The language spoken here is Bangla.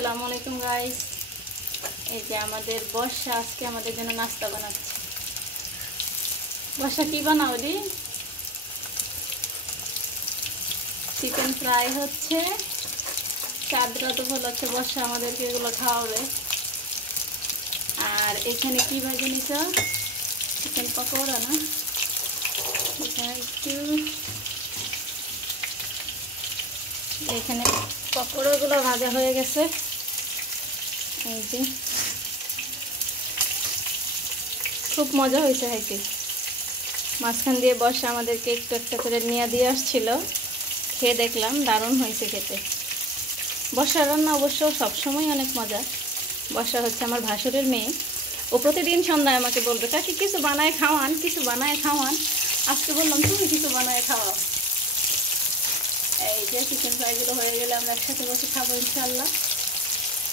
আসসালামু আলাইকুম গাইস। এই যে আমাদের বর্ষা আজকে আমাদের জন্য নাস্তা বানাচ্ছে। বর্ষা কি বানাও দি? চিকেন ফ্রাই হচ্ছে। চাঁদ রাত উপলক্ষে বর্ষা আমাদেরকে এগুলো খাওয়াবে। আর এখানে কি ভাজি নিছ? চিকেন পকোড়া না? এখানে পকোড়াগুলো ভাজা হয়ে গেছে। এই যে খুব মজা হয়েছে খাইতে। মাঝখান দিয়ে বর্ষা আমাদেরকে একটু একটা করে নিয়ে দিয়ে আসছিল, খেয়ে দেখলাম দারুণ হয়েছে খেতে। বর্ষার রান্না অবশ্য সবসময় অনেক মজা। বর্ষা হচ্ছে আমার ভাসুরের মেয়ে। ও প্রতিদিন সন্ধ্যায় আমাকে বলবে কাকি কিছু বানায় খাওয়ান, কিছু বানায় খাওয়ান। আজকে বললাম তুমি কিছু বানায় খাওয়াও। এই যে চিকেন ফ্রাইগুলো হয়ে গেলে আমরা একসাথে বসে খাবো ইনশাল্লাহ।